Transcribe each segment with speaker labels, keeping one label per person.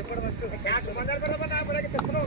Speaker 1: ఎప్పుడు first? Cash
Speaker 2: మాట్లాడతారు చెప్తున్నాం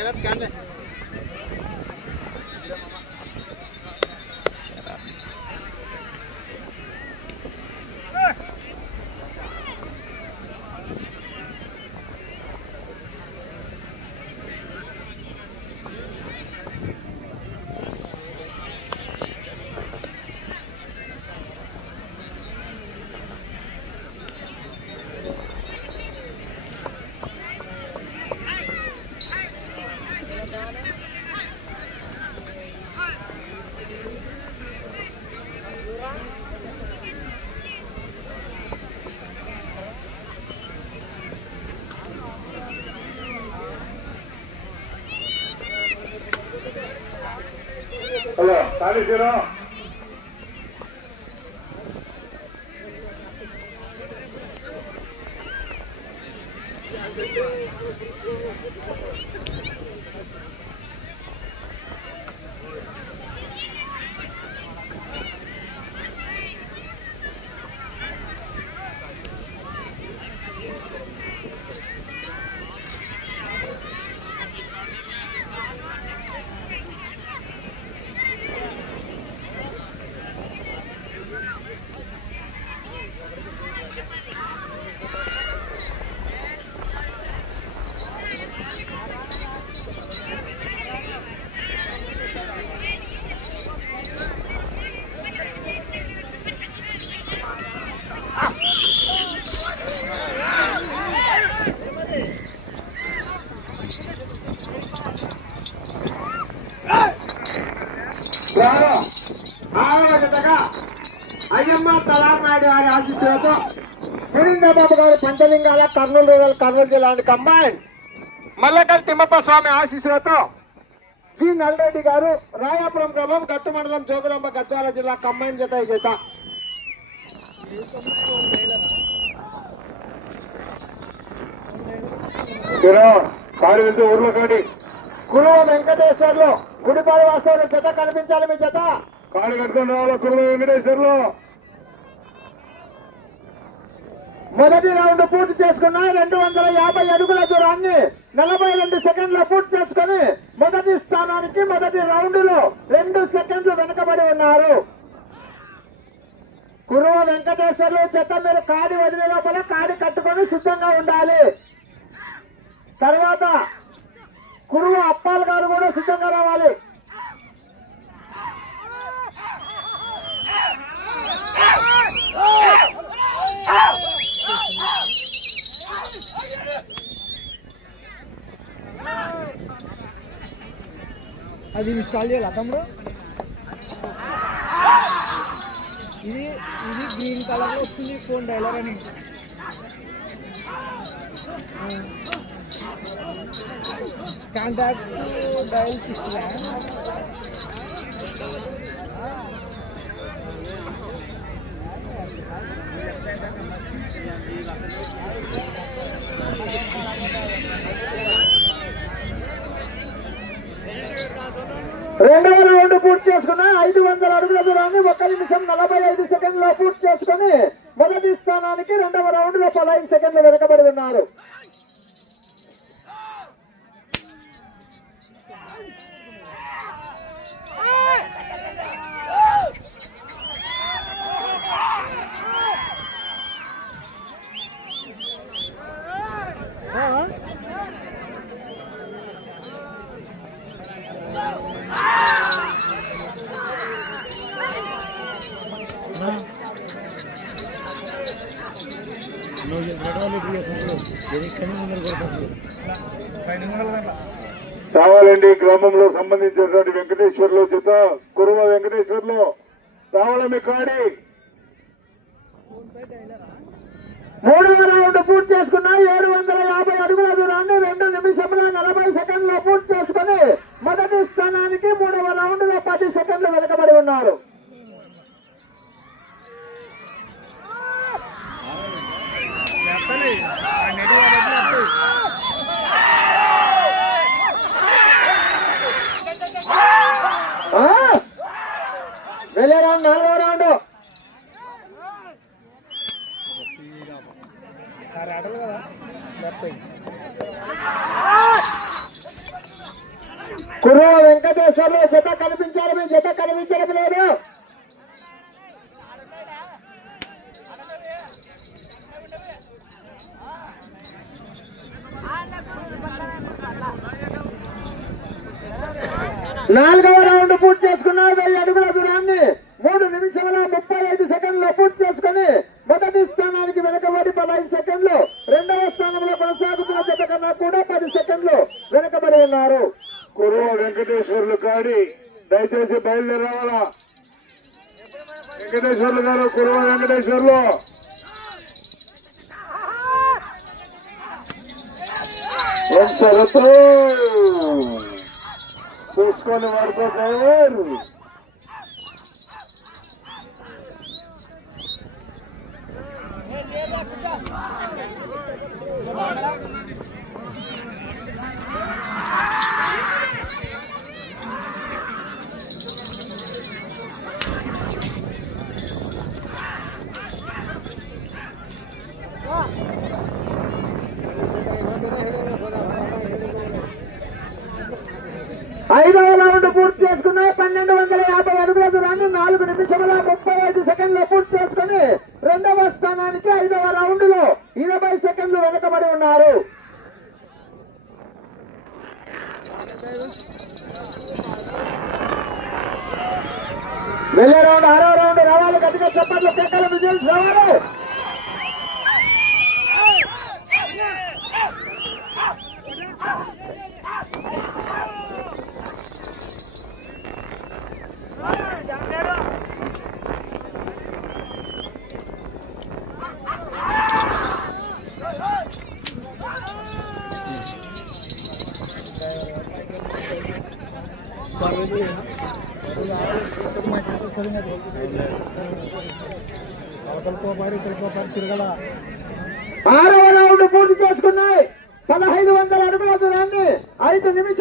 Speaker 2: จะรับป
Speaker 3: ระ
Speaker 4: กันเลย 不是打你 Тали పంచలింగాల కర్నూలు రూరల్ కర్నూలు జిల్లా కంబైన్. మల్లకల్ తిమ్మప్ప స్వామి ఆశీస్సులతో జి. నల్రెడ్డి గారు రాయాపురం గ్రామం గట్టు మండలం జోగులాంబ గద్వాల జిల్లా కంబైన్ జత వెళ్తే ఊర్లో కాడి కురువ వెంకటేశ్వర్లు గుడిపాడు వాస్తవుల జత కనిపించాలి మీ జత. కాడి కట్టుకొని రావాలి కురువ వెంకటేశ్వర్లు? మొదటి రౌండ్ పూర్తి చేసుకున్న రెండు వందల యాభై అడుగుల దూరాన్ని నలభై రెండు సెకండ్ల పూర్తి చేసుకుని మొదటి స్థానానికి మొదటి రౌండ్లో రెండు సెకండ్లు వెనుకబడి ఉన్నారు. కురువ వెంకటేశ్వర్లు చెత్త మీరు కాడి వదిలే లోపల కాడి కట్టుకొని సిద్ధంగా ఉండాలి. తర్వాత కురువ అప్పాల గారు కూడా సిద్ధంగా రావాలి.
Speaker 5: అది ఇన్స్టాల్ చేయాలి తమ్ముడు? ఇది ఇది గ్రీన్ కలర్లో వస్తుంది ఫోన్ డైలర్ అని. కాంటాక్ట్ డైల్ సిస్టమ్
Speaker 4: రెండవ రౌండ్ పూర్తి చేసుకున్న ఐదు వందల అడుగుల దూరాన్ని ఒక నిమిషం నలభై ఐదు సెకండ్లో పూర్తి చేసుకుని మొదటి స్థానానికి రెండవ రౌండ్లో పదహైదు సెకండ్లు వెనకబడి ఉన్నారు. రావాలండి గ్రామంలో సంబంధించినటువంటి వెంకటేశ్వర్లు చేత కురువ వెంకటేశ్వర్లు. రావాలని కాడి? మూడవ రౌండ్ పూర్తి చేసుకున్న ఏడు వందల యాభై అడుగుల దూరాన్ని రెండు నిమిషముల నలభై సెకండ్ల పూర్తి చేసుకుని మొదటి స్థానానికి మూడవ రౌండ్లో పది సెకండ్లు వెనుకబడి ఉన్నారు ఆ? వెళ్ళే రౌండ్ నాలుగో రౌండ్.
Speaker 5: సార్
Speaker 4: వెంకటేశ్వర్లు జత కనిపించాలి మీ జత కనిపించడం లేదు. నాలుగవ రౌండ్ పూర్తి చేసుకున్నారు వెయ్యి అడుగుల దూరాన్ని. మూడు నిమిషముల ముప్పై ఐదు సెకండ్లు పూర్తి చేసుకుని మొదటి స్థానానికి వెనకబడి పదహైదు సెకండ్లు. రెండవ స్థానంలో కొనసాగుతున్న జత కన్నా కూడా పది సెకండ్లు వెనకబడి ఉన్నారు. కురువ వెంకటేశ్వర్లు కాడి దయచేసి బయలుదేరి రావాలా వెంకటేశ్వర్లు గారు కురువ వెంకటేశ్వర్లు. చూసుకొని వాడుకో డ్రైవర్ 咋的了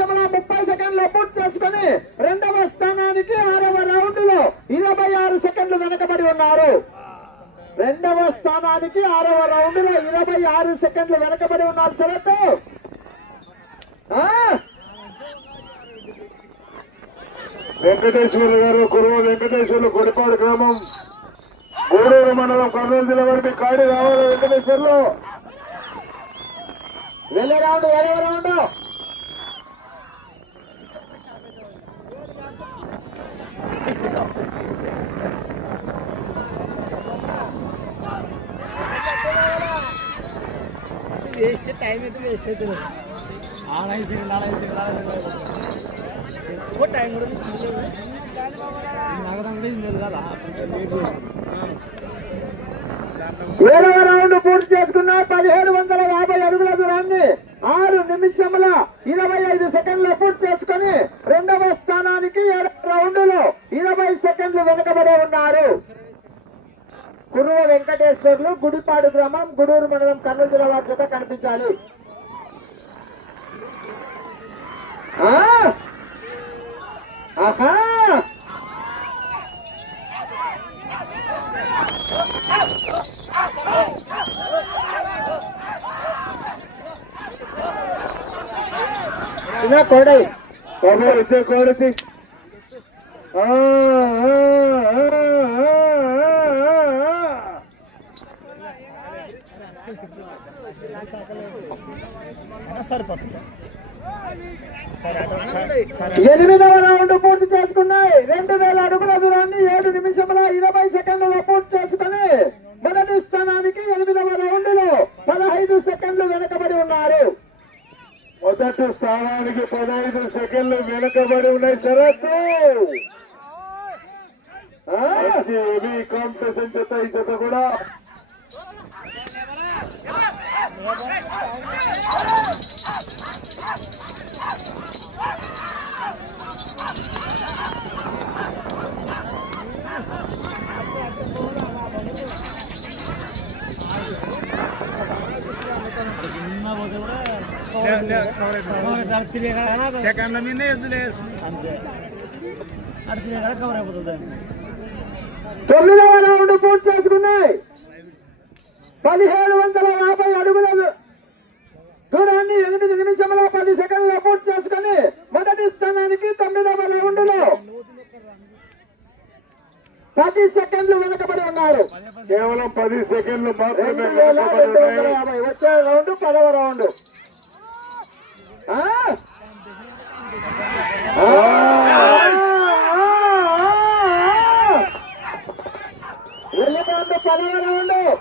Speaker 4: నిమిషముల ముప్పై సెకండ్లు పూర్తి చేసుకుని రెండవ స్థానానికి ఆరవ రౌండ్లో ఇరవై ఆరు సెకండ్లు వెనకబడి ఉన్నారు. రెండవ స్థానానికి ఆరవ రౌండ్లో ఇరవై ఆరు సెకండ్లు వెనకబడి ఉన్నారు. శరత్! ఆ?
Speaker 3: వెంకటేశ్వర గారు కురువ వెంకటేశ్వర్లు గుడిపాడు గ్రామం గూడూరు మండలం కర్నూలు జిల్లా వారికి కాడి రావాలి వెంకటేశ్వర్లు.
Speaker 4: వెళ్ళే రౌండ్ వేరే రౌండ్!
Speaker 5: వేస్ట్ టైం అయితే వేస్ట్ అవుతుంది ఆడైదు సెకండ్ ఆడైదు సెకండ్ ఆడైదు ఎక్కువ టైం కూడా తీసుకుంటలేదు నగరం కూడా ఇది కదా
Speaker 4: ఏడవ రౌండ్ పూర్తి చేసుకున్న పదిహేడు వందల యాభై అడుగుల దూరాన్ని ఆరు నిమిషముల ఇరవై ఐదు సెకండ్లు పూర్తి చేసుకుని రెండవ స్థానానికి రౌండ్లో ఇరవై సెకండ్లు వెనుకబడి ఉన్నారు. కురువ వెంకటేశ్వర్లు గుడిపాడు గ్రామం గుడూరు మండలం కర్నూలు జిల్లా వారి చేత కనిపించాలి. ఆ? కొడై
Speaker 3: బాబు
Speaker 5: సరే సరే
Speaker 4: ఎనిమిదవ రౌండ్ పూర్తి చేసుకున్నాయి. రెండు వేల అడుగుల దూరాన్ని ఏడు నిమిషముల ఇరవై సెకండ్లలో పూర్తి చేసుకుని మొదటి స్థానానికి ఎనిమిదవ రౌండ్లో పదహైదు సెకండ్లు వెనకబడి ఉన్నారు.
Speaker 3: మొదటి స్థానానికి పదహైదు సెకండ్లు వెనుకబడి ఉన్నాయి శరత్ హెవీ కాంపిటీషన్ చేత ఈ చేత కూడా.
Speaker 5: చిన్న పోతే కూడా సెకండ్ల మీద ఎద్దులే అంతే అది తిరిగే కవర్ అయిపోతుంది
Speaker 4: తొమ్మిదవ రౌండ్ పూర్తి చేసుకున్నాయి పదిహేడు వందల యాభై అడుగుల దూరాన్ని ఎనిమిది నిమిషముల పది సెకండ్ల పూర్తి చేసుకుని మొదటి స్థానానికి తొమ్మిదవ రౌండ్లో పది సెకండ్లు వెనకబడి ఉన్నారు.
Speaker 3: కేవలం పది సెకండ్లు మాత్రమే
Speaker 4: వేల వందల యాభై. వచ్చే రౌండ్ పదవ రౌండ్ ఆ? ఆ, ఆ, ఆ, ఆ. వెళ్ళే రౌండ్ పదవ రౌండ్
Speaker 3: రౌండ్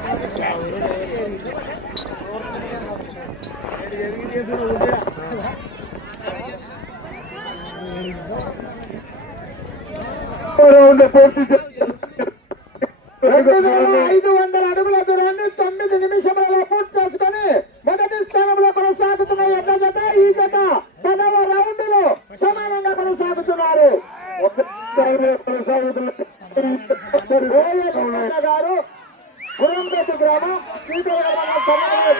Speaker 3: పూర్తి చేసి-
Speaker 4: రెండు వేల ఐదు వందల అడుగుల దూరాన్ని తొమ్మిది నిమిషములలో పూర్తి చేసుకుని మొదటి స్థానంలో కొనసాగుతున్న ఎడ్ల జత ఈ జత పదవ రౌండ్లో సమానంగా కొనసాగుతున్నారు
Speaker 3: స్థానంలో కొనసాగుతున్న
Speaker 4: ఓఎస్ గారు గురంపేట గ్రామం శ్రీకాకుళం మండలం సమన్వయ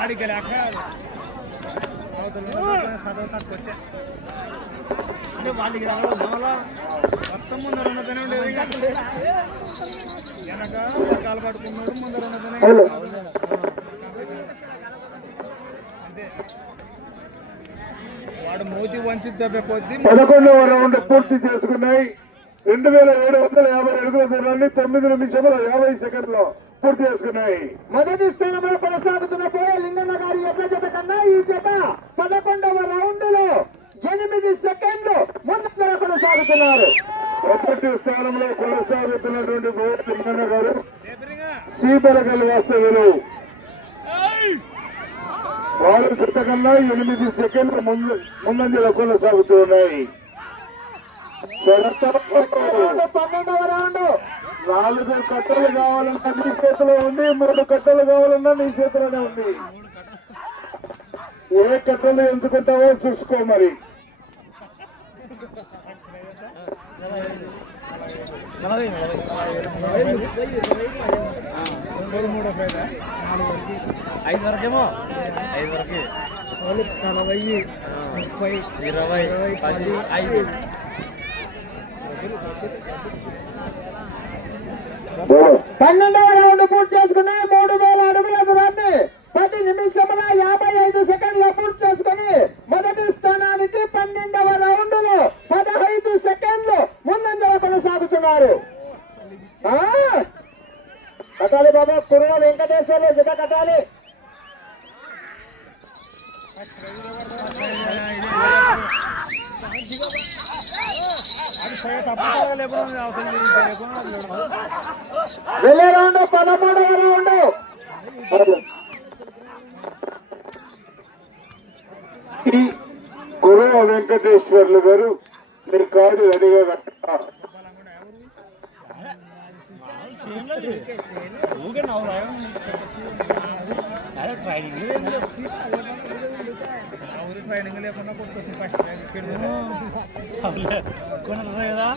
Speaker 5: ఆడికి లేక అవతల వచ్చా అంటే వాళ్ళకి రావడం మామూలు మొత్తం ముందర ఉన్నదనే ఉండేది వెనక కాలు పట్టుకున్నాడు ముందర
Speaker 4: ఉన్నదనే
Speaker 5: అంతే వాడు మూతి వంచి దెబ్బ
Speaker 3: పదకొండవ రౌండ్ పూర్తి చేసుకున్నాయి. రెండు వేల ఏడు వందల యాభై అడుగుల దూరాన్ని తొమ్మిది నిమిషముల యాభై సెకండ్లో పూర్తి చేసుకున్నాయి.
Speaker 4: మొదటి స్థానంలో కొనసాగుతున్న పోయ లింగన్న గారి ఎడ్ల జత కన్నా ఈ జత పదకొండవ రౌండ్లో ఎనిమిది సెకండ్లు ముందంజల కొనసాగుతున్నారు.
Speaker 3: మొదటి స్థానంలో కొనసాగుతున్నటువంటి బోయ్ లింగన్న గారు సీతలకల్లి వాస్తవ్యులు. వారు కన్నా ఎనిమిది సెకండ్లు ముందు ముందంజలో కొనసాగుతూ ఉన్నాయి శరత్
Speaker 4: రౌండ్ పన్నెండవ రౌండ్.
Speaker 3: నాలుగు కట్టలు కావాలన్నా నీ చేతిలో ఉంది మూడు కట్టలు కావాలన్నా నీ చేతిలోనే ఉంది. ఏ కట్టలు ఎంచుకుంటావో చూసుకో మరి.
Speaker 5: ఐదు వరకేమో? ఐదు వరకు. నలభై ముప్పై ఇరవై పది ఐదు.
Speaker 4: పన్నెండవ రౌండ్ పూర్తి చేసుకుని మూడు వేల అడుగుల దూరాన్ని పది నిమిషముల యాభై ఐదు సెకండ్ల పూర్తి చేసుకుని మొదటి స్థానానికి పన్నెండవ రౌండ్లో పదహైదు సెకండ్లు ముందంజల కొనసాగుతున్నారు. కట్టాలి బాబా కుర్ర వెంకటేశ్వర జత కట్టాలి. వెళ్ళే రౌండ్ పదమూడవ రౌండ్
Speaker 3: ఈ వెంకటేశ్వర్లు గారు మీ కార్డు రెడీగా
Speaker 5: ట్రైనింగ్ ట్రైనింగ్ లేకుండా కొనరా కదా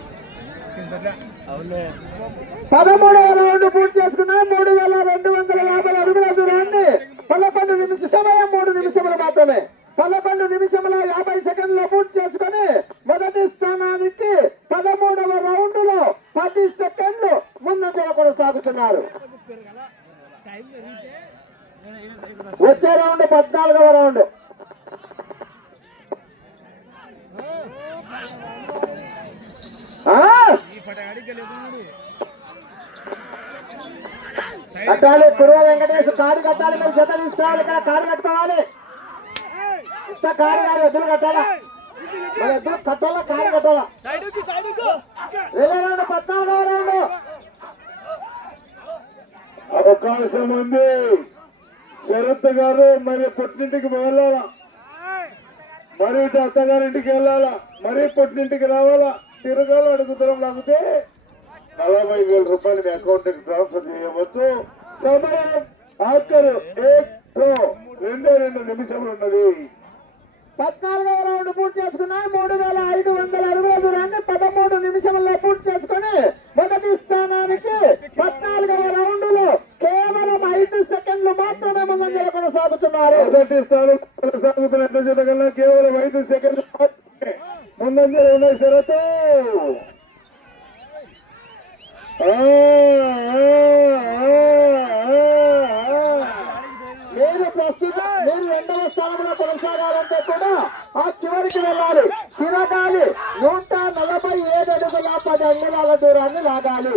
Speaker 4: పదమూడవ రౌండ్ పూర్తి చేసుకున్నాయి మూడు వేల రెండు వందల యాభై అడుగుల దూరాన్ని పదకొండు నిమిషం సమయం మూడు నిమిషములు మాత్రమే. పదకొండు నిమిషముల యాభై సెకండ్ల పూర్తి చేసుకుని మొదటి స్థానానికి పదమూడవ రౌండ్లో పది సెకండ్లు ముందంజల కొనసాగుతున్నారు. వచ్చే రౌండ్ పద్నాలుగవ రౌండ్. కట్టాలి కురువ వెంకటేష్ కారు కట్టాలి మీరు జత తీసుకోవాలి ఇక్కడ కారు కట్టుకోవాలి. ఇంత కారు కాదు ఎద్దులు కట్టాలా? మన ఎద్దులు కట్టాలా కారు కట్టాలా? వెళ్ళే రౌండ్ పద్నాలుగవ రౌండ్.
Speaker 3: అవకాశం ఉంది. శరత్ గారు మరి పుట్టింటికి వెళ్ళాలా? మరి అత్తగారింటికి వెళ్ళాలా? మరి పుట్టింటికి రావాలా? తిరగాల అడుగుదరం లాగితే నలభై వేల రూపాయలు మీ అకౌంట్ ట్రాన్స్ఫర్ చేయవచ్చు. సమయం ఆఖరు ఏక్ రెండే రెండు నిమిషములు ఉన్నది.
Speaker 4: పద్నాలుగవ రౌండ్ పూర్తి చేసుకున్నాయి మూడు వేల ఐదు వందల అరవై దూరాన్ని పదమూడు నిమిషంలో పూర్తి చేసుకుని మొదటి స్థానానికి పద్నాలుగవ రౌండ్లో కేవలం ఐదు సెకండ్లు మాత్రమే ముందంజల కొనసాగుతున్నారు.
Speaker 3: మొదటి స్థానం కొనసాగుతున్న ఎడ్ల కేవలం ఐదు సెకండ్లు మాత్రమే ఉన్నాయి షరతు ఆ
Speaker 4: వెళ్ళాలి తిరగాలి. నూట నలభై ఏడు అడుగుల పది అంగుళాల దూరాన్ని లాగాలి.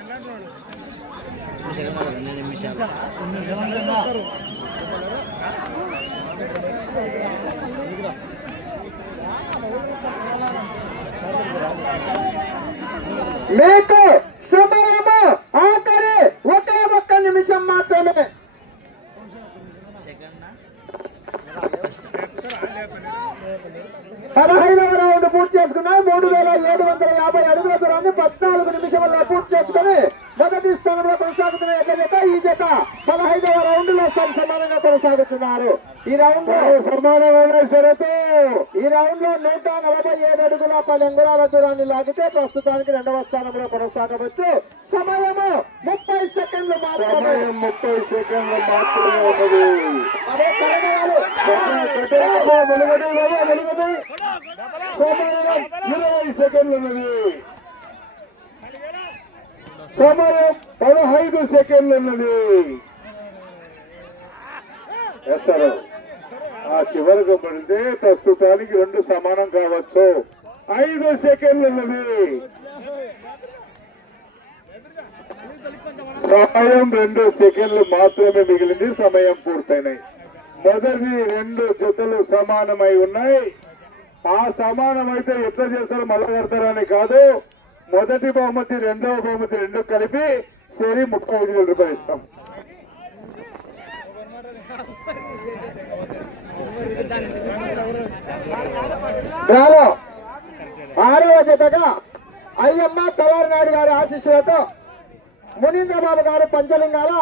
Speaker 5: రెండు
Speaker 4: మీకు సమయము ఆఖరి ఒకే ఒక్క నిమిషం మాత్రమే
Speaker 5: సెకండ్
Speaker 4: పదహైదవ రౌండ్ పూర్తి చేసుకున్నాయి మూడు వేల ఏడు వందల యాభై అడుగుల దూరాన్ని పద్నాలుగు నిమిషంలో పూర్తి చేసుకుని మొదటి స్థానంలో కొనసాగుతున్న ఎడ్ల జత ఈ జత పదహైదవ రౌండ్లో సమ సమానంగా కొనసాగుతున్నారు. ఈ రౌండ్లో
Speaker 3: సమానమైన షరతు
Speaker 4: ఈ రౌండ్లో నూట నలభై ఏడు అడుగుల పది అంగుళాల దూరాన్ని లాగితే ప్రస్తుతానికి రెండవ స్థానంలో కొనసాగవచ్చు. సమయము ముప్పై సెకండ్లు మాత్రమే.
Speaker 3: ముప్పై సెకండ్లు మాత్రమే ఉన్నది. ఇరవై సెకండ్లు ఉన్నది. సమయం పదహైదు సెకండ్లు ఉన్నది. వేస్తారు ఆ చివరకు పడితే ప్రస్తుతానికి రెండు సమానం కావచ్చు. ఐదు సెకండ్లు ఉన్నది. సమయం రెండు సెకండ్లు మాత్రమే మిగిలింది. సమయం పూర్తయినాయి. మొదటి రెండు జతలు సమానమై ఉన్నాయి. ఆ సమానమైతే ఎట్లా చేస్తారు? మళ్ళా కడతారని కాదు. మొదటి బహుమతి రెండవ బహుమతి రెండు కలిపి సరి ముప్పై ఐదు వేల రూపాయలు ఇస్తాం.
Speaker 4: డ్రాలో ఆరవ జతగా అయ్యమ్మ తలారినాయుడు గారి ఆశీస్సులతో మునీంద్రబాబు గారు పంచలింగాల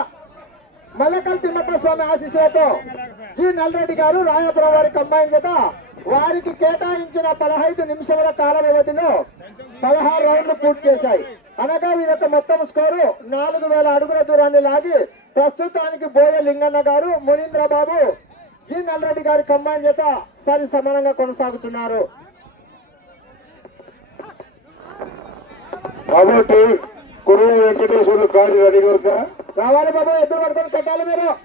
Speaker 4: మల్లకల్ తిమ్మప్ప స్వామి ఆశీస్సులతో జి నల్లరెడ్డి గారు రాయపురం వారి కంబైన్ జత. వారికి కేటాయించిన పదహైదు నిమిషముల కాల వ్యవధిలో పదహారు రౌండ్లు పూర్తి చేశాయి. అనగా వీరొక మొత్తం స్కోరు నాలుగు వేల అడుగుల దూరాన్ని లాగి ప్రస్తుతానికి బోయ లింగన్న గారు మునీంద్రబాబు జి నల్లరెడ్డి గారి కంబైన్ జత సరి సమానంగా కొనసాగుతున్నారు.
Speaker 3: కాబట్టి కురువ వెంకటేశ్వర్లు రెడీగా ఉందా
Speaker 4: రావాలి బాబు ఎదురు పడుకొని పెట్టాలి మీరు.